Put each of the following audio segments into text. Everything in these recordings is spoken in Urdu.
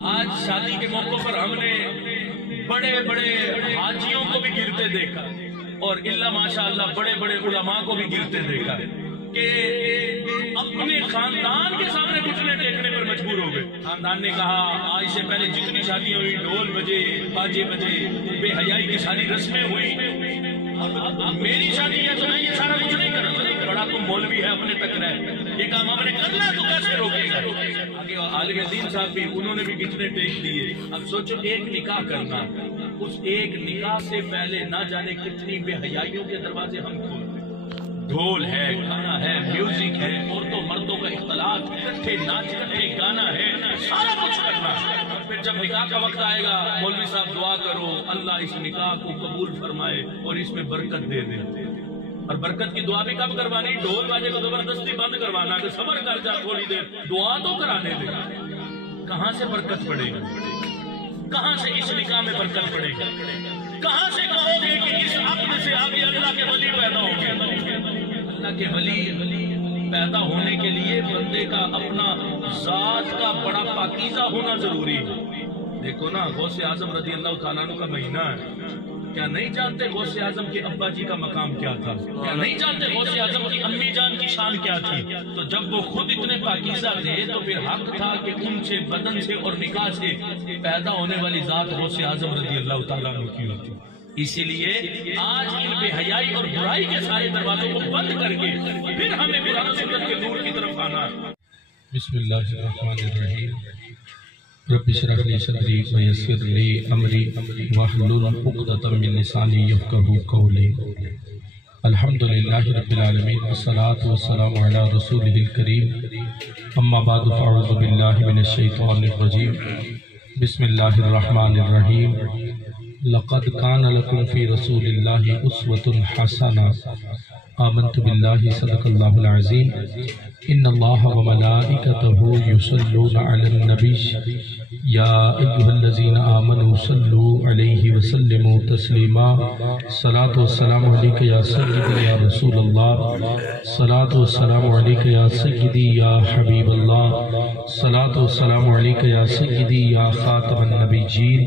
آج شادی کے موقع پر ہم نے بڑے بڑے حاجیوں کو بھی گرتے دیکھا اور اللہ ماشاءاللہ بڑے بڑے علماء کو بھی گرتے دیکھا کہ اپنے خاندان کے سامنے گھٹنے ٹیکنے پر مجبور ہو گئے۔ خاندان نے کہا آج سے پہلے جتنی شادیاں ہوئی ڈھول بجے باجے بجے بے حیائی کی ساری رسمیں ہوئی، میری شادی ہے تو میں یہ سارا کچھ نہیں کروں، بڑا تم مولوی ہے اپنے تک رہے، یہ کام ہم نے کرنا ہے تو کیسے روکے گا؟ آگے عالم دین صاحب بھی انہوں نے بھی کتنے ٹیک دیے۔ اب سوچو ایک نکاح کرنا، اس ایک نکاح سے پہلے نہ جانے کتنی بے حیائیوں کے دروازے ہم کھولتے، ڈھول ہے، گانا ہے، میوزک ہے، عورتوں مردوں کا اختلاط، اکٹھے ناچ اکٹھے گانا ہے، سارا کچھ کرنا ہے۔ پھر جب نکاح کا وقت آئے گا مولوی صاحب دعا کرو اللہ اس نکاح کو قبول فرمائے اور اس میں برکت دے دے، اور برکت کی دعا بھی کب کروانی؟ ڈھول باجے کو زبردستی بند کروانا کہ صبر کر جا تھوڑی دیر، دعا تو کرانے دے۔ کہاں سے برکت پڑے گی؟ کہاں سے اس نکاح میں برکت پڑے گی؟ کہاں سے کہو گے کہ اس عقد سے آگے اللہ کے ولی پیدا ہوں گے؟ اللہ کے ولی پیدا ہونے کے لیے بندے کا اپنا ذات کا بڑا پاکیزہ ہونا ضروری ہے۔ دیکھو نا غوث اعظم رضی اللہ تعالیٰ عنہ کا مہینہ ہے، کیا نہیں جانتے غوث اعظم کے ابا جی کا مقام کیا تھا؟ کیا نہیں جانتے غوث اعظم کی امی جان کی شان کیا تھی؟ تو جب وہ خود اتنے پاکیزہ تھے تو پھر حق تھا کہ ان سے بدن سے اور نکاح سے پیدا ہونے والی ذات غوث اعظم رضی اللہ تعالیٰ عنہ کی ہوتی۔ اسی لیے آج ان بے حیائی اور برائی کے سارے دروازوں کو بند کر کے پھر ہمیں قرآن و سنت کے نور کی طرف آنا۔ بسم اللہ الرحمن الرحیم، رب اشرح لی صدری ویسر لی امری واحلل عقدۃ من لسانی یفقہوا قولی۔ الحمدللہ رب العالمین، والصلاۃ والسلام علی رسولہ الکریم، اما بعد فاعوذ باللہ من الشیطان الرجیم، بسم اللہ الرحمن الرحیم۔ لقد کان لکم فی رسول اللہ اسوۃ حسنہ، آمنت باللہ صدق اللہ العظیم۔ ان اللہ وملائکتہ یصلون علی النبی یا ایھا الذین آمنوا صلوا علیہ وسلموا تسلیما۔ صلاۃ والسلام علیک یا سیدی یا رسول اللہ، صلاۃ والسلام علیک یا سیدی یا حبیب اللہ، صلاۃ والسلام علیک یا سیدی یا خاتم النبیین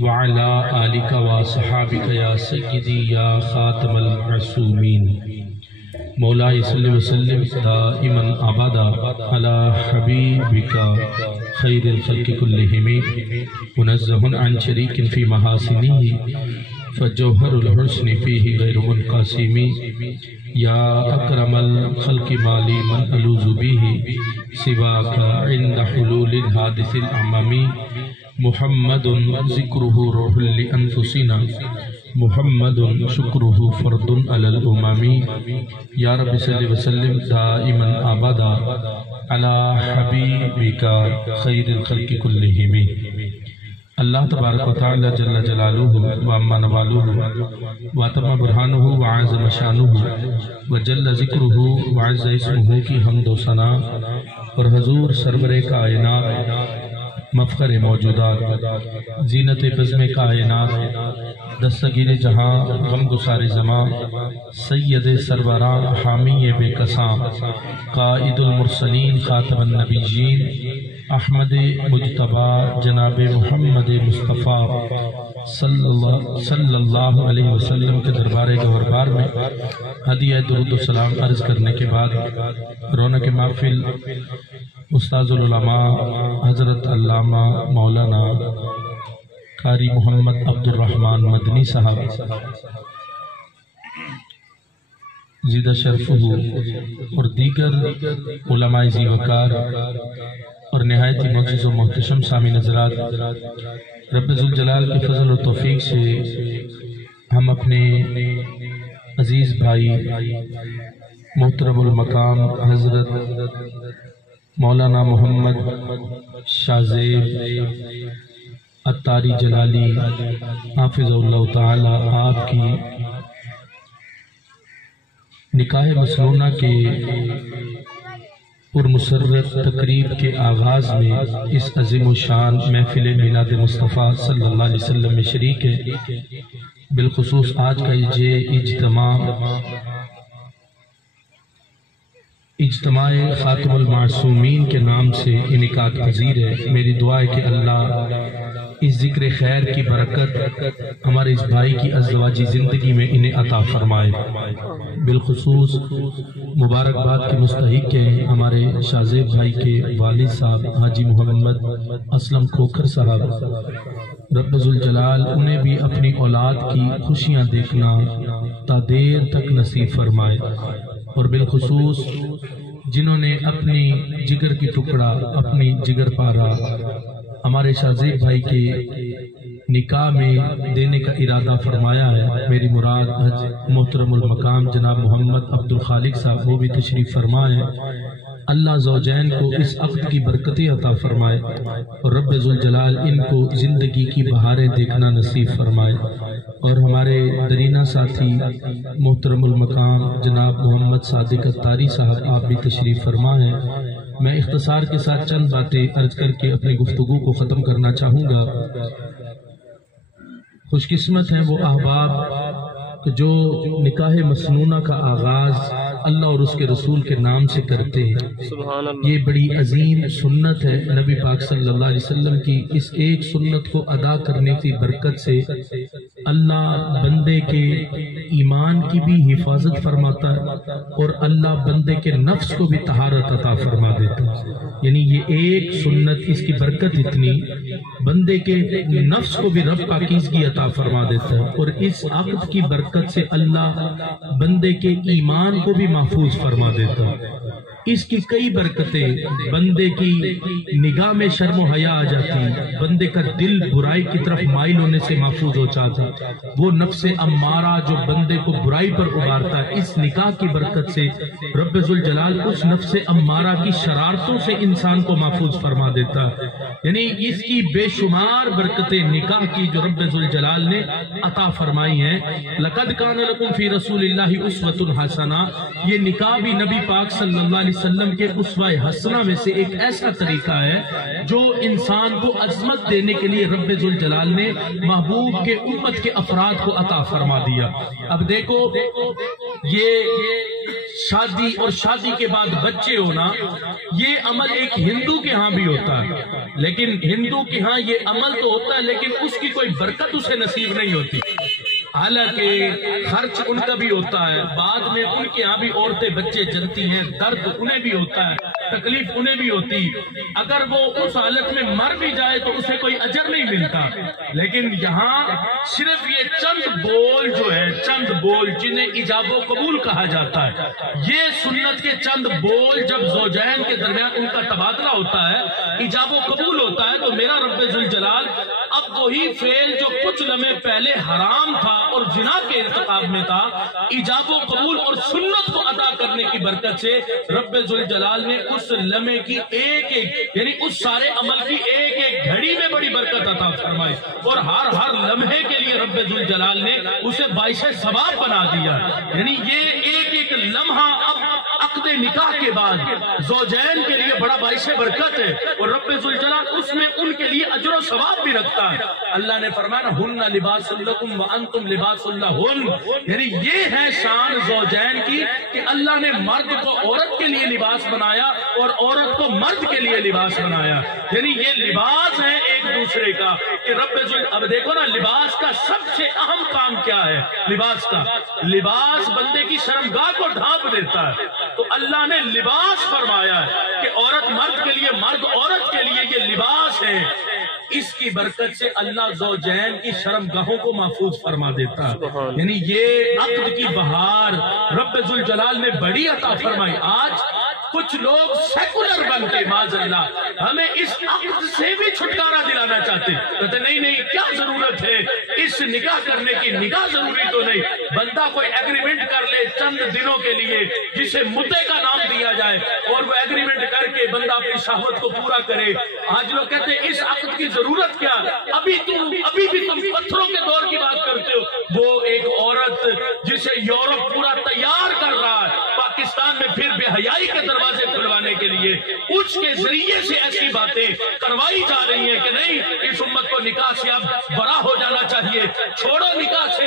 وعلی آلک وصحابک یا سیدی یا خاتم المعصومین۔ مولا صلی وسلم دائما ابدا علی حبیبک خیر الخلق کلہم، منزہ عن شریک فی محاسنہ فجوہر الحسن فیہ غیر منقسم۔ یا اکرم الخلق مالی من الوذ بہ سواک عند حلول الحادث الامم۔ محمد ذکرہ روح لانفسنا، محمد شکرہ فرد علی الامم۔ یا رب صلی وسلم دائما ابدا علی حبیبک خیر الخلق کلہم۔ اللہ تبارک و تعالی جل جلالہ وعم نوالہ واتم برہانہ وعظم شانہ وجل ذکرہ وعز اسمہ کی حمد و ثنا اور حضور سرور کائنات، مفخر موجودات، زینت بزم کائنات، دستگیر جہاں، غم گسار زمان، سید سروران، حامی بے کساں، قائد المرسلین، خاتم النبیین، احمد مجتبی جناب محمد مصطفیٰ صلی اللہ علیہ وسلم کے دربار گوہربار میں ہدیہ درود و سلام عرض کرنے کے بعد رونق محفل استاذ العلماء حضرت علامہ مولانا قاری محمد عبد الرحمن مدنی صاحب زیدہ شرفہ اور دیگر علماء ذی وقار اور نہایت ہی معزز و محتشم سامعین حضرات، رب ذوالجلال کے فضل و توفیق سے ہم اپنے عزیز بھائی محترم المقام حضرت مولانا محمد شاہ زیب عطاری جلالی حافظ اللہ تعالی آپ کی نکاح مسنونہ کے پرمسرت تقریب کے آغاز میں اس عظیم و شان محفل میلاد مصطفیٰ صلی اللہ علیہ وسلم میں شریک ہے۔ بالخصوص آج کا یہ اجتماع اجتماع خاتم المعصومین کے نام سے انعقاد پذیر ہے۔ میری دعا ہے کہ اللہ اس ذکر خیر کی برکت ہمارے اس بھائی کی ازدواجی زندگی میں انہیں عطا فرمائے۔ بالخصوص مبارکباد کے مستحق ہیں ہمارے شاہزیب بھائی کے والد صاحب حاجی محمد اسلم کھوکھر صاحب، رب ذوالجلال انہیں بھی اپنی اولاد کی خوشیاں دیکھنا تا دیر تک نصیب فرمائے، اور بالخصوص جنہوں نے اپنی جگر کی ٹکڑا، اپنی جگر پارا ہمارے شاہزیب بھائی کے نکاح میں دینے کا ارادہ فرمایا ہے۔ میری مراد محترم المقام جناب محمد عبد الخالق صاحب وہ بھی تشریف فرمائے۔ اللہ زوجین کو اس عقد کی برکتیں عطا فرمائے اور رب ذوالجلال ان کو زندگی کی بہاریں دیکھنا نصیب فرمائے۔ اور ہمارے درینہ ساتھی محترم المقام جناب محمد صادق اتاری صاحب آپ بھی تشریف فرما ہیں۔ میں اختصار کے ساتھ چند باتیں عرض کر کے اپنی گفتگو کو ختم کرنا چاہوں گا۔ خوش قسمت ہیں وہ احباب جو نکاح مسنونہ کا آغاز اللہ اور اس کے رسول کے نام سے کرتے ہیں۔ یہ بڑی عظیم سنت ہے نبی پاک صلی اللہ علیہ وسلم کی۔ اس ایک سنت کو ادا کرنے کی برکت سے اللہ بندے کے ایمان کی بھی حفاظت فرماتا ہے اور اللہ بندے کے نفس کو بھی طہارت عطا فرما دیتا ہے۔ یعنی یہ ایک سنت، اس کی برکت اتنی، بندے کے نفس کو بھی رب پاکیزگی عطا فرما دیتا ہے، اور اس عقد کی برکت سے اللہ بندے کے ایمان کو بھی محفوظ فرما دیتا ہے۔ اس کی کئی برکتیں، بندے کی نگاہ میں شرم و حیا آ جاتی، بندے کا دل برائی کی طرف مائل ہونے سے محفوظ ہو جاتا، وہ نفس امارہ جو بندے کو برائی پر ابھارتا ہے، اس نکاح کی برکت سے رب ذوالجلال اس نفس امارہ کی شرارتوں سے انسان کو محفوظ فرما دیتا ہے۔ یعنی اس کی بے شمار برکتیں نکاح کی جو رب ذوالجلال نے عطا فرمائی ہیں۔ لقد کان لکم فی رسول اللہ اسوۃ حسنہ، یہ نکاح بھی نبی پاک صلی اللہ علیہ وسلم کے اسوہ حسنہ میں سے ایک ایسا طریقہ ہے جو انسان کو عظمت دینے کے لیے رب ذوالجلال نے محبوب کے امت کے افراد کو عطا فرما دیا۔ اب دیکھو یہ شادی اور شادی کے بعد بچے ہونا، یہ عمل ایک ہندو کے ہاں بھی ہوتا ہے، لیکن ہندو کے ہاں یہ عمل تو ہوتا ہے لیکن اس کی کوئی برکت اسے نصیب نہیں ہوتی۔ حالانکہ خرچ ان کا بھی ہوتا ہے، بعد میں ان کے ہاں بھی عورتیں بچے جنتی ہیں، درد انہیں بھی ہوتا ہے، تکلیف انہیں بھی ہوتی۔ اگر وہ اس حالت میں مر بھی جائے تو اسے کوئی اجر نہیں ملتا، لیکن یہاں صرف یہ چند بول جو ہے، چند بول جنہیں ایجاب و قبول کہا جاتا ہے، یہ سنت کے چند بول جب زوجین کے درمیان ان کا تبادلہ ہوتا ہے، ایجاب و قبول ہوتا ہے، تو میرا رب ذوالجلال اب وہی فعل جو کچھ لمحے پہلے حرام تھا اور زنا کے ارتکاب میں تھا، ایجاب و قبول اور سنت کو ادا کرنے کی برکت سے رب ذوالجلال نے اس لمحے کی ایک ایک، یعنی اس سارے عمل کی ایک ایک گھڑی میں بڑی برکت عطا فرمائی، اور ہر لمحے کے لیے رب ذوالجلال نے اسے باعث ثواب بنا دیا۔ یعنی یہ ایک ایک لمحہ اب عقد نکاح کے بعد زوجین کے لیے بڑا باعث برکت ہے، اور رب ذوالجلال اس میں ان کے لیے اجر و ثواب بھی رکھتا ہے۔ اللہ نے فرمایا ہن لباس لکم وانتم لباس لہن، یعنی یہ ہے شان زوجین کی کہ اللہ نے مرد کو عورت کے لیے لباس بنایا اور عورت کو مرد کے لیے لباس بنایا، یعنی یہ لباس ہے ایک دوسرے کا کہ رب اب دیکھو نا، لباس کا سب سے اہم کام کیا ہے؟ لباس کا، لباس بندے کی شرمگاہ کو ڈھانپ دیتا ہے، تو اللہ نے لباس فرمایا ہے کہ عورت مرد کے لیے، مرد عورت کے لیے، یہ لباس ہے۔ اس کی برکت سے اللہ زوجین کی شرمگاہوں کو محفوظ فرما دیتا ہے۔ یعنی یہ عقد کی بہار رب ذوالجلال نے بڑی عطا فرمائی۔ آج کچھ لوگ سیکولر بن کے معاذ اللہ ہمیں اس عقد سے بھی چھٹکارا دلانا چاہتے، کہتے نہیں کیا ضرورت ہے اس نکاح کرنے کی، نکاح ضروری تو نہیں، بندہ کوئی ایگریمنٹ کر لے چند دنوں کے لیے جسے مدعے کا نام دیا جائے، اور وہ ایگریمنٹ کر کے بندہ اپنی شہوت کو پورا کرے۔ آج لوگ کہتے ہیں اس عقد کی ضرورت کیا؟ ابھی بھی تم پتھروں کے دور کی بات کرتے ہو۔ وہ ایک عورت جسے یورپ پورا تیار کر رہا ہے پاکستان میں پھر بے حیائی کے دروازے کھلوانے کے لیے، اس کے ذریعے سے ایسی باتیں کروائی جا رہی ہیں کہ نہیں، اس امت کو نکاح سے اب برا ہو جانا چاہیے، چھوڑو نکاح سے،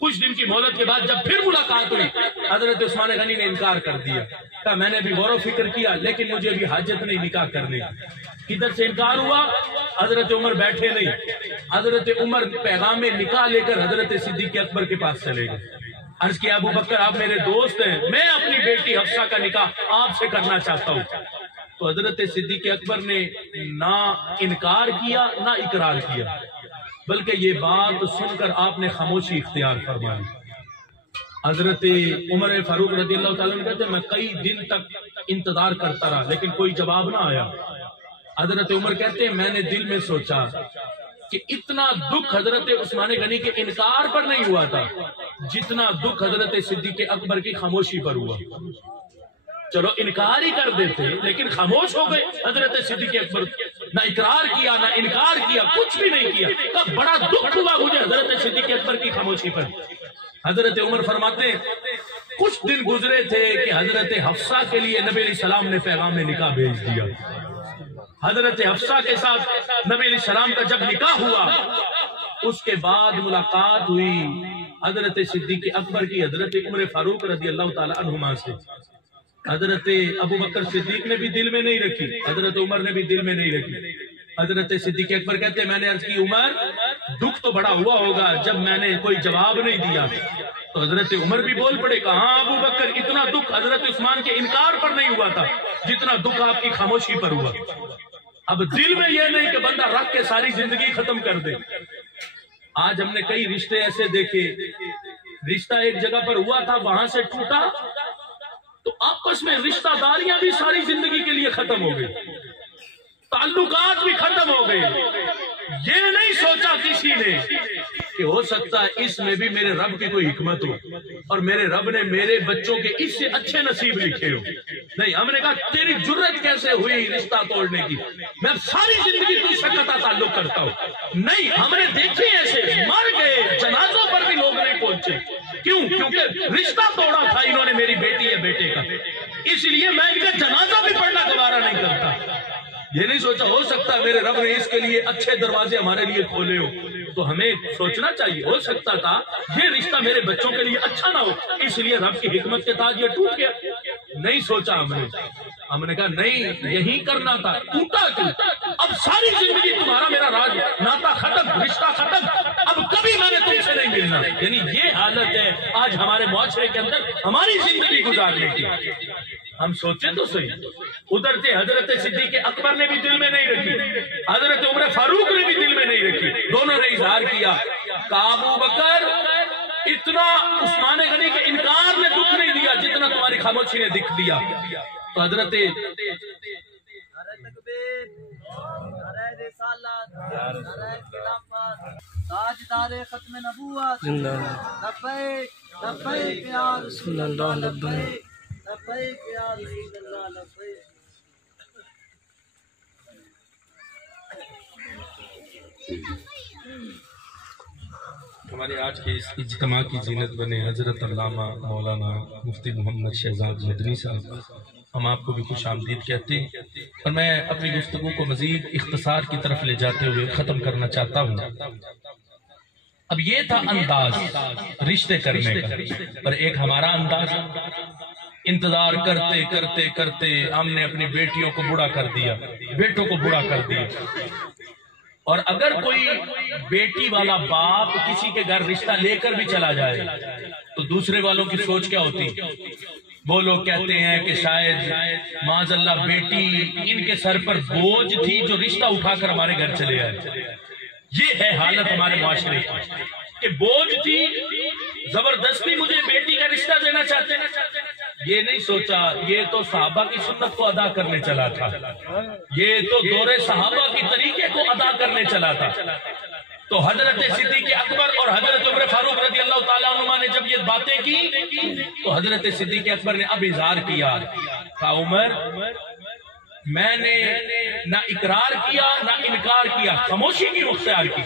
کچھ دن کی مہلت کے بعد جب پھر ملاقات ہوئی حضرت عثمان غنی نے انکار کر دیا، کہا میں نے بھی غور و فکر کیا لیکن مجھے بھی حاجت نہیں نکاح کرنے کی۔ کدھر سے انکار ہوا؟ حضرت عمر بیٹھے نہیں، حضرت عمر پیغام نکاح لے کر حضرت صدیق اکبر کے پاس چلے گئے۔ عرض کیا ابو بکر آپ میرے دوست ہیں، میں اپنی بیٹی حفصہ کا نکاح آپ سے کرنا چاہتا ہوں۔ تو حضرت صدیق اکبر نے نہ انکار کیا نہ اقرار کیا، بلکہ یہ بات سن کر آپ نے خاموشی اختیار فرمائی۔ حضرت عمر فاروق رضی اللہ تعالیٰ عنہ کہتے ہیں میں کئی دن تک انتظار کرتا رہا لیکن کوئی جواب نہ آیا۔ حضرت عمر کہتے ہیں میں نے دل میں سوچا کہ اتنا دکھ حضرت عثمان غنی کے انکار پر نہیں ہوا تھا جتنا دکھ حضرت صدیق اکبر کی خاموشی پر ہوا۔ چلو انکار ہی کر دیتے لیکن خاموش ہو گئے حضرت صدیق اکبر، نہ اقرار کیا نہ انکار کیا، کچھ بھی نہیں کیا۔ تب بڑا دکھ ہوا مجھے حضرت صدیق اکبر کی خاموشی پر۔ حضرت عمر فرماتے ہیں کچھ دن گزرے تھے کہ حضرت حفصہ کے لیے نبی علیہ السلام نے پیغام نکاح بھیج دیا۔ حضرت حفصہ کے ساتھ نبی علیہ السلام کا جب نکاح ہوا اس کے بعد ملاقات ہوئی حضرت صدیق اکبر کی حضرت عمر فاروق رضی اللہ تعالی عنہما سے۔ حضرت ابو بکر صدیق نے بھی دل میں نہیں رکھی، حضرت عمر نے بھی دل میں نہیں رکھی۔ حضرت صدیق اکبر کہتے ہیں میں نے عرض کی عمر دکھ تو بڑا ہوا ہوگا جب میں نے کوئی جواب نہیں دیا۔ تو حضرت عمر بھی بول پڑے کہاں ابو بکر اتنا دکھ حضرت عثمان کے انکار پر نہیں ہوا تھا جتنا دکھ آپ کی خاموشی پر ہوا۔ اب دل میں یہ نہیں کہ بندہ رکھ کے ساری زندگی ختم کر دے۔ آج ہم نے کئی رشتے ایسے دیکھے، رشتہ ایک جگہ پر ہوا تھا وہاں سے ٹوٹا تو آپس میں رشتہ داریاں بھی ساری زندگی کے لیے ختم ہو گئی، تعلقات بھی ختم ہو گئے۔ یہ نہیں سوچا کسی نے کہ ہو سکتا ہے اس میں بھی میرے رب کی کوئی حکمت ہو اور میرے رب نے میرے بچوں کے اس سے اچھے نصیب لکھے ہو۔ نہیں، ہم نے کہا تیری جرت کیسے ہوئی رشتہ توڑنے کی، میں ساری زندگی تجھ سے قطع تعلق کرتا ہوں۔ نہیں، ہم نے دیکھے ایسے مر گئے، جنازوں پر بھی لوگ نہیں پہنچے۔ کیوں؟ کیونکہ رشتہ توڑا تھا انہوں نے میری بیٹی یا بیٹے کا، اس لیے میں ان کا جنازہ بھی پڑھنا گوارا نہیں کرتا۔ یہ نہیں سوچا ہو سکتا ہے میرے رب نے اس کے لیے اچھے دروازے ہمارے لیے کھولے ہو، تو ہمیں سوچنا چاہیے ہو سکتا تھا یہ رشتہ میرے بچوں کے لیے اچھا نہ ہو، اس لیے رب کی حکمت کے تحت یہ ٹوٹ گیا۔ نہیں سوچا ہم نے کہا نہیں یہی کرنا تھا، ٹوٹا کیوں؟ اب ساری زندگی تمہارا میرا راز ناتا ختم، رشتہ ختم، اب کبھی میں نے تم سے نہیں ملنا۔ یعنی یہ حالت ہے آج ہمارے معاشرے کے اندر ہماری زندگی گزارنے کی۔ ہم سوچیں تو صحیح، ادھر سے حضرت صدیق اکبر نے بھی دل میں نہیں رکھی، حضرت عمر فاروق نے بھی دل میں نہیں رکھی، دونوں نے اظہار کیا کہ ابو بکر اتنا عثمان غنی کے انکار نے دکھ نہیں دیا جتنا تمہاری خاموشی نے دکھ دیا۔ تو حضرت تاجدار ختم نبوت لبیک لبیک یا رسول اللہ لبیک لبیک یا رسول اللہ لبیک۔ ہمارے آج کے اس اجتماع کی زینت بنے حضرت علامہ مولانا مفتی محمد شہزاد مدنی صاحب، ہم آپ کو بھی خوش آمدید کہتے ہیں، اور میں اپنی گفتگو کو مزید اختصار کی طرف لے جاتے ہوئے ختم کرنا چاہتا ہوں۔ اب یہ تھا انداز رشتے کرنے کا، اور ایک ہمارا انداز انتظار کرتے کرتے کرتے ہم نے اپنی بیٹیوں کو بوڑھا کر دیا، بیٹوں کو بوڑھا کر دیا۔ اور اگر کوئی بیٹی والا باپ کسی کے گھر رشتہ لے کر بھی چلا جائے تو دوسرے والوں کی سوچ کیا ہوتی؟ وہ لوگ کہتے ہیں کہ شاید معاذ اللہ بیٹی ان کے سر پر بوجھ تھی جو رشتہ اٹھا کر ہمارے گھر چلے آئے۔ یہ ہے حالت ہمارے معاشرے کی کہ بوجھ تھی، زبردستی مجھے بیٹی کا رشتہ دینا چاہتے ہیں۔ یہ نہیں سوچا یہ تو صحابہ کی سنت کو ادا کرنے چلا تھا، یہ تو دور صحابہ کی طریقے کو ادا کرنے چلا تھا۔ تو حضرت صدیق اکبر اور حضرت عمر فاروق رضی اللہ تعالیٰ عنہ نے جب یہ باتیں کی تو حضرت صدیق اکبر نے اب اظہار کیا کہ عمر میں نے نہ اقرار کیا نہ انکار کیا، خاموشی کی اختیار کی،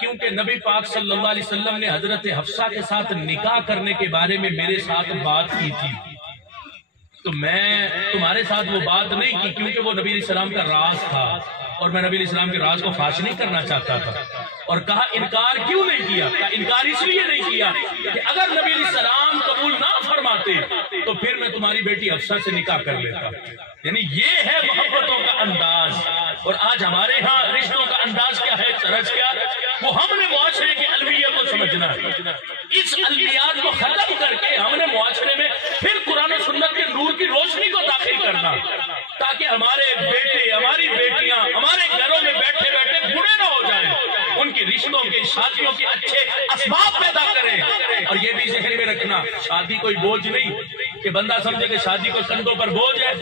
کیونکہ نبی پاک صلی اللہ علیہ وسلم نے حضرت حفصہ کے ساتھ نکاح کرنے کے بارے میں میرے ساتھ بات کی تھی، تو میں تمہارے ساتھ وہ بات نہیں کی کیونکہ وہ نبی علیہ السلام کا راز تھا اور میں نبی علیہ السلام کے راز کو فاش نہیں کرنا چاہتا تھا۔ اور کہا انکار کیوں نہیں کیا؟ کہا انکار اس لیے نہیں کیا کہ اگر نبی علیہ السلام قبول نہ فرماتے تو پھر میں تمہاری بیٹی حفصہ سے نکاح کر لیتا. یعنی یہ ہے محبتوں کا انداز. اور آج ہمارے ہاں رشتوں کا انداز کیا ہے، طرز کیا؟ وہ ہم نے معاشرے کے الویہ کو سمجھنا ہے. اس الویات کو ختم کر کے ہم نے معاشرے میں پھر قرآن و سنت کے نور کی روشنی کو داخل کرنا، تاکہ ہمارے بیٹے، ہماری بیٹیاں ہمارے گھروں میں بیٹھے بیٹھے بوڑھے نہ ہو جائیں، ان کی رشتوں کے، شادیوں کے اچھے اسباب پیدا کریں. اور یہ بھی ذہن میں رکھنا، شادی کوئی بوجھ نہیں کہ بندہ سمجھے کہ شادی کو کندھوں پر بوجھ ہے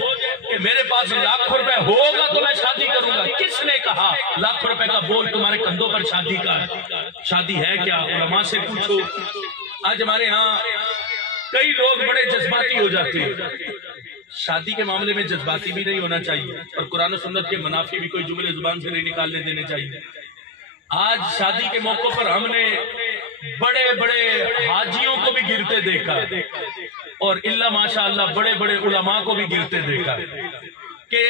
کہ میرے پاس لاکھ روپے ہوگا تو میں شادی کروں گا. کس نے کہا لاکھ روپے کا بوجھ تمہارے کندھوں پر شادی کا؟ شادی ہے کیا؟ علماء سے پوچھو. آج ہمارے ہاں کئی لوگ بڑے جذباتی ہو جاتے ہیں. شادی کے معاملے میں جذباتی بھی نہیں ہونا چاہیے، اور قرآن و سنت کے منافی بھی کوئی جملے زبان سے نہیں نکالنے دینے چاہیے. آج شادی کے موقع پر ہم نے بڑے بڑے حاجیوں کو بھی گرتے دیکھا، اور اللہ ماشاءاللہ بڑے بڑے علماء کو بھی گرتے دیکھا کہ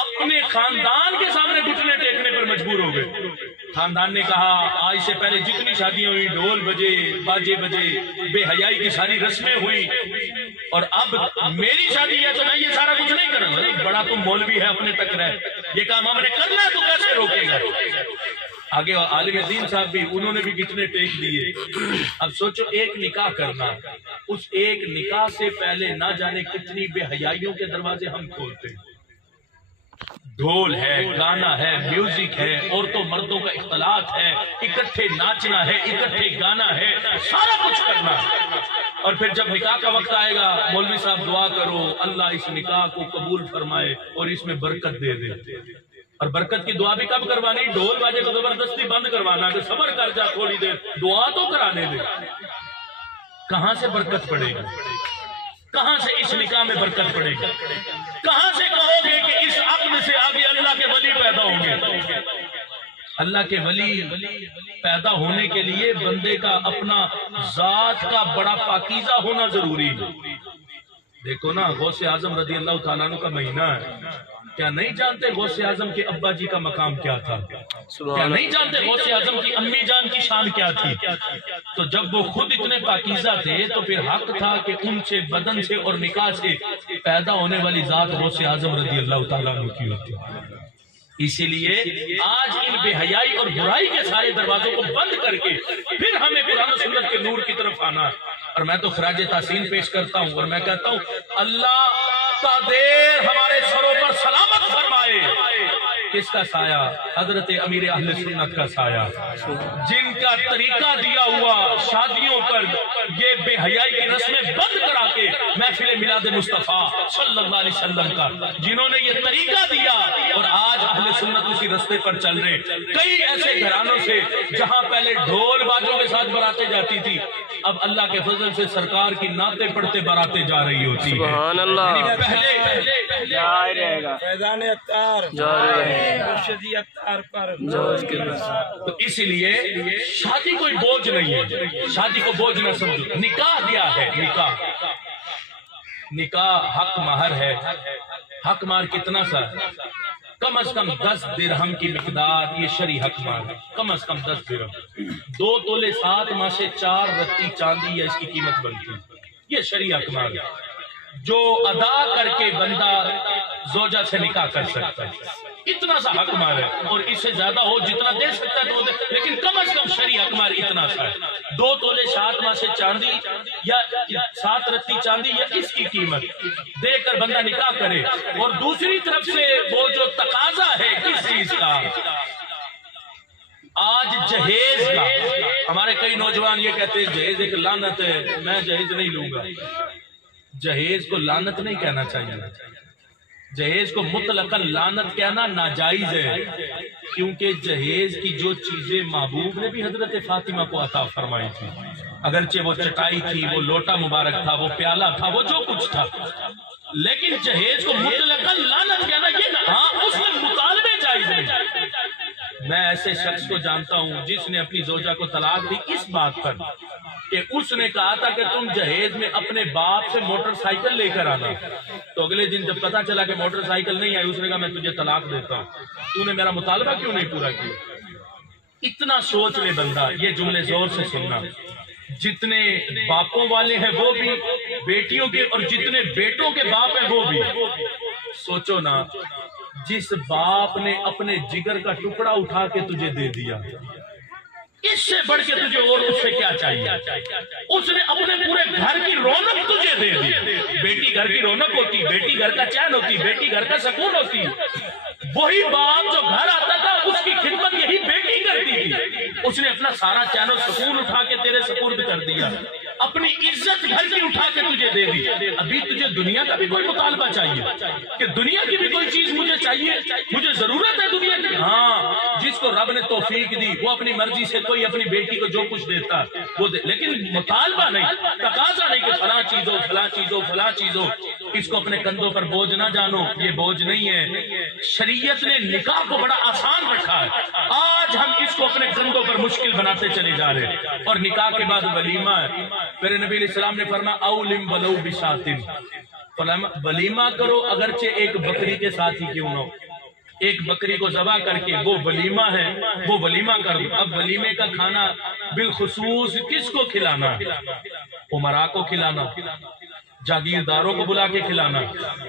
اپنے خاندان کے سامنے گھٹنے ٹیکنے پر مجبور ہو گئے. خاندان نے کہا آج سے پہلے جتنی شادیاں ہوئی، ڈھول بجے، باجے بجے، بے حیائی کی ساری رسمیں ہوئی، اور اب میری شادی ہے تو میں یہ سارا کچھ نہیں کروں. بڑا تم مولوی ہے، اپنے تک رہ، یہ کام ہم نے کرنا ہے تو کیسے روکے گا؟ آگے عالم دین صاحب بھی، انہوں نے بھی کتنے ٹیک دیے. اب سوچو ایک نکاح کرنا، اس ایک نکاح سے پہلے نہ جانے کتنی بے حیائیوں کے دروازے ہم کھولتے ہیں. ڈھول ہے، گانا ہے، میوزک ہے، عورتوں مردوں کا اختلاط ہے، اکٹھے ناچنا ہے، اکٹھے گانا ہے، سارا کچھ کرنا ہے. اور پھر جب نکاح کا وقت آئے گا، مولوی صاحب دعا کرو اللہ اس نکاح کو قبول فرمائے اور اس میں برکت دے دے. اور برکت کی دعا بھی کب کروانی؟ ڈھول باجے کو زبردستی بند کروانا کہ صبر کر جا تھوڑی دیر، دعا تو کرانے دے. کہاں سے برکت پڑے گی؟ کہاں سے اس نکاح میں برکت پڑے گی؟ کہاں سے کہو گے کہ اس عقد سے آگے اللہ کے ولی پیدا ہوں گے؟ اللہ کے ولی پیدا ہونے کے لیے بندے کا اپنا ذات کا بڑا پاکیزہ ہونا ضروری ہے. دیکھو نا، غوث اعظم رضی اللہ تعالیٰ عنہ کا مہینہ ہے. کیا نہیں جانتے غوث اعظم کے ابا جی کا مقام کیا تھا؟ کیا نہیں جانتے غوث اعظم کی امی جان کی شان کیا تھی؟ تو جب وہ خود اتنے پاکیزہ تھے تو پھر حق تھا کہ ان سے، بدن سے اور نکاح سے پیدا ہونے والی ذات غوث اعظم رضی اللہ تعالیٰ عنہ کی ہوتی. اسی لیے آج ان بے حیائی اور برائی کے سارے دروازوں کو بند کر کے پھر ہمیں قرآن و سنت کے نور کی طرف آنا. اور میں تو خراج تحسین پیش کرتا ہوں اور میں کہتا ہوں اللہ کا دیر ہمارے سروں پر سلامت فرمائے. کس کا سایہ؟ حضرت امیر اہل سنت کا سایہ، جن کا طریقہ دیا ہوا شادیوں پر یہ بے حیائی کی رسمیں بند کرا کے محفل میلاد مصطفیٰ صلی اللہ علیہ وسلم کا، جنہوں نے یہ طریقہ دیا، اور آج اہل سنت اسی رستے پر چل رہے. کئی ایسے گھرانوں سے جہاں پہلے ڈھول باجوں کے ساتھ باراتیں جاتی تھی، اب اللہ کے فضل سے سرکار کی نعتیں پڑھتے باراتیں جا رہی ہوتی ہیں. سبحان اللہ. پہلے جاری رہے گا، فیضان اتار جاری رہے گا، مرشدی اتار پر تو اسی لیے شادی کوئی بوجھ نہیں ہے، شادی کو بوجھ نہ سمجھو. نکاح دیا ہے، نکاح حق مہر ہے. حق مہر کتنا سا؟ کم از کم 10 درہم کی مقدار، یہ شرعی حق مہر ہے. کم از کم 10 درہم، 2 تولے 7 ماشے 4 رتی چاندی ہے اس کی قیمت بنتی ہے. یہ شرعی حق مہر ہے جو ادا کر کے بندہ زوجہ سے نکاح کر سکتا ہے. اتنا سا حق مہر ہے، اور اس سے زیادہ ہو جتنا دے سکتا ہے تو دے، لیکن کم از کم شرعی حق مہر اتنا سا ہے. 2 تولے 7 ماشے چاندی یا 7 رتی چاندی یا اس کی قیمت دے کر بندہ نکاح کرے. اور دوسری طرف سے وہ جو تقاضا ہے کس چیز کا، آج جہیز کا. ہمارے کئی نوجوان یہ کہتے ہیں جہیز ایک لعنت ہے، میں جہیز نہیں لوں گا. جہیز کو لعنت نہیں کہنا چاہیے، جہیز کو مطلقاً لعنت کہنا ناجائز ہے، کیونکہ جہیز کی جو چیزیں محبوب نے بھی حضرت فاطمہ کو عطا فرمائی تھی، اگرچہ وہ چٹائی تھی، وہ لوٹا مبارک تھا، وہ پیالہ تھا، وہ جو کچھ تھا، لیکن جہیز کو مطلقاً لعنت کہنا یہ نہ، ہاں اس میں مطالبے جائز نہیں. میں ایسے شخص کو جانتا ہوں جس نے اپنی زوجہ کو طلاق دی اس بات پر کہ اس نے کہا تھا کہ تم جہیز میں اپنے باپ سے موٹر سائیکل لے کر آنا. تو اگلے دن جب پتا چلا کہ موٹر سائیکل نہیں آئی، اس نے کہا میں تجھے طلاق دیتا ہوں. تو نے میرا مطالبہ کیوں نہیں پورا کیا؟ اتنا سوچ لے بندہ، یہ جملے زور سے سننا، جتنے باپوں والے ہیں وہ بھی بیٹیوں کے، اور جتنے بیٹوں کے باپ ہیں وہ بھی۔ سوچو نا، جس باپ نے اپنے جگر کا ٹکڑا اٹھا کے تجھے دے دیا، اس سے بڑھ کے تجھے اور اس سے کیا چاہیے؟ اس نے اپنے پورے گھر کی رونق تجھے دے دی۔ بیٹی گھر کی رونق ہوتی، بیٹی گھر کا چین ہوتی، بیٹی گھر کا سکون ہوتی۔ وہی باپ جو گھر آتا تھا اس کی خدمت یہی بیٹی کرتی تھی۔ اس نے اپنا سارا چین و سکون اٹھا کے تیرے سپرد کر دیا، اپنی عزت گھر کی اٹھا کے تجھے دے دی۔ ابھی تجھے دنیا کا بھی کوئی مطالبہ چاہیے کہ دنیا کی بھی کوئی چیز مجھے چاہیے، مجھے ضرورت ہے دنیا کی۔ ہاں، جس کو رب نے توفیق دی وہ اپنی مرضی سے کوئی اپنی بیٹی کو جو کچھ دیتا وہ دے، لیکن مطالبہ نہیں، تقاضا نہیں کہ فلاں چیز ہو، فلاں چیز ہو، فلاں چیز ہو۔ اس کو اپنے کندھوں پر بوجھ نہ جانو، یہ بوجھ نہیں ہے۔ شریعت نے نکاح کو بڑا آسان رکھا ہے، آج ہم اس کو اپنے کندھوں پر مشکل بناتے چلے جا رہے ہیں۔ اور نکاح کے بعد ولیمہ ہے۔ میرے نبی علیہ السلام نے فرمایا اولم ولو بشاتن، ولیمہ کرو اگرچہ ایک بکری کے ساتھ ہی کیوں نہ ہو، ایک بکری کو ذبح کر کے وہ ولیمہ ہے، وہ ولیمہ کر دو۔ اب ولیمے کا کھانا بالخصوص کس کو کھلانا؟ امراء کو کھلانا، جاگیرداروں کو بلا کے کھلانا۔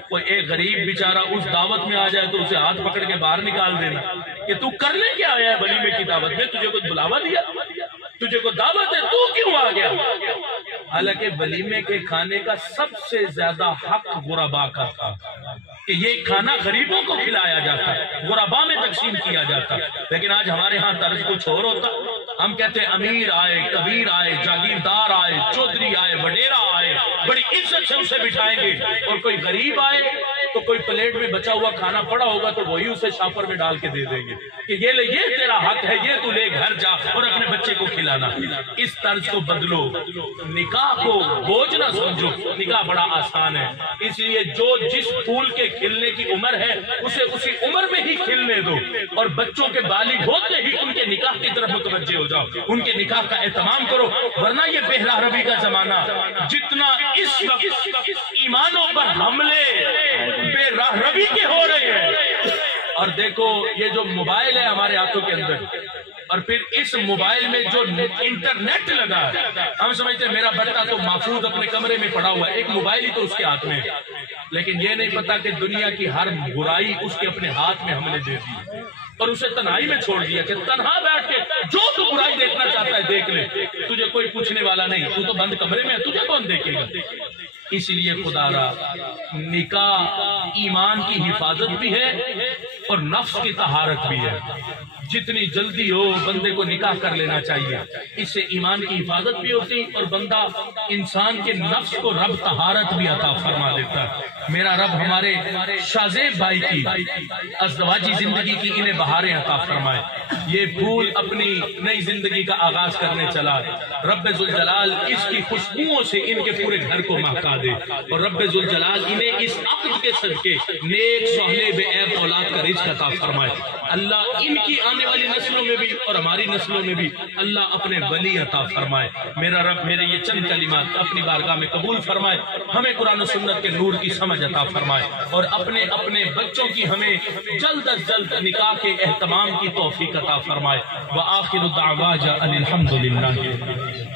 کوئی ایک غریب بیچارہ اس دعوت میں آ جائے تو اسے ہاتھ پکڑ کے باہر نکال دینا کہ تو کرنے کیا آیا ہے ولیمے کی دعوت میں؟ تجھے کوئی بلاوا دیا؟ تجھے کوئی دعوت ہے؟ تو کیوں آ گیا؟ حالانکہ ولیمے کے کھانے کا سب سے زیادہ حق غربا کا تھا کہ یہ کھانا غریبوں کو کھلایا جاتا ہے، غربا میں تقسیم کیا جاتا ہے۔ لیکن آج ہمارے ہاں طرز کچھ اور ہوتا، ہم کہتے ہیں امیر آئے، کبیر آئے، جاگیردار آئے، چودھری آئے، وڈیرا آئے، بڑی عزت سے اسے بٹھائیں گے، اور کوئی غریب آئے تو کوئی پلیٹ میں بچا ہوا کھانا پڑا ہوگا تو وہی اسے شاپر میں ڈال کے دے دیں گے کہ یہ لے، یہ تیرا حق ہے، یہ تو لے گھر جا اور اپنے بچے کو کھلانا۔ اس طرز کو بدلو، نکاح کو بوجھ نہ سمجھو، نکاح بڑا آسان ہے۔ اس لیے جو جس پھول کے کھلنے کی عمر ہے اسے اسی عمر میں ہی کھلنے دو، اور بچوں کے بالغ ہوتے ہی ان کے نکاح کی طرف متوجہ ہو جاؤ، ان کے نکاح کا اہتمام کرو۔ ورنہ یہ بے راہ روی کا زمانہ، جتنا اس وقت ایمانوں پر حملے بے راہ روی کے ہو رہے ہیں، اور دیکھو یہ جو موبائل ہے ہمارے ہاتھوں کے اندر، اور پھر اس موبائل میں جو انٹرنیٹ لگا ہے، ہم سمجھتے ہیں میرا بچہ تو محفوظ اپنے کمرے میں پڑا ہوا ہے، ایک موبائل ہی تو اس کے ہاتھ میں ہے، لیکن یہ نہیں پتا کہ دنیا کی ہر برائی اس کے اپنے ہاتھ میں ہم نے دے دی اور اسے تنہائی میں چھوڑ دیا کہ تنہا بیٹھ کے جو تو برائی دیکھنا چاہتا ہے دیکھ لے، تجھے کوئی پوچھنے والا نہیں، تو تو بند کمرے میں ہے، تجھے کون دیکھے گا؟ اس لیے خدا را نکاح ایمان کی حفاظت بھی ہے اور نفس کی طہارت بھی ہے۔ جتنی جلدی ہو بندے کو نکاح کر لینا چاہیے، اس سے ایمان کی حفاظت بھی ہوتی اور بندہ انسان کے نفس کو رب طہارت بھی عطا فرما دیتا ہے۔ میرا رب ہمارے شاذیب بھائی کی ازدواجی زندگی کی انہیں بہاریں عطا فرمائے، یہ پھول اپنی نئی زندگی کا آغاز کرنے چلا، رب ذوالجلال اس کی خوشبوؤں سے ان کے پورے گھر کو مہکا دے، اور رب ذوالجلال انہیں اس عقد کے صدقے نیک صالح بے عیب اولاد کا رزق عطا فرمائے۔ اللہ ان کی آنے والی نسلوں میں بھی اور ہماری نسلوں میں بھی اللہ اپنے ولی عطا فرمائے۔ میرا رب میرے یہ چند کلمات اپنی بارگاہ میں قبول فرمائے، ہمیں قرآن و سنت کے نور کی سمجھ عطا فرمائے، اور اپنے اپنے بچوں کی ہمیں جلد از جلد نکاح کے اہتمام کی توفیق عطا فرمائے۔ وآخر دعوانا ان الحمد للہ۔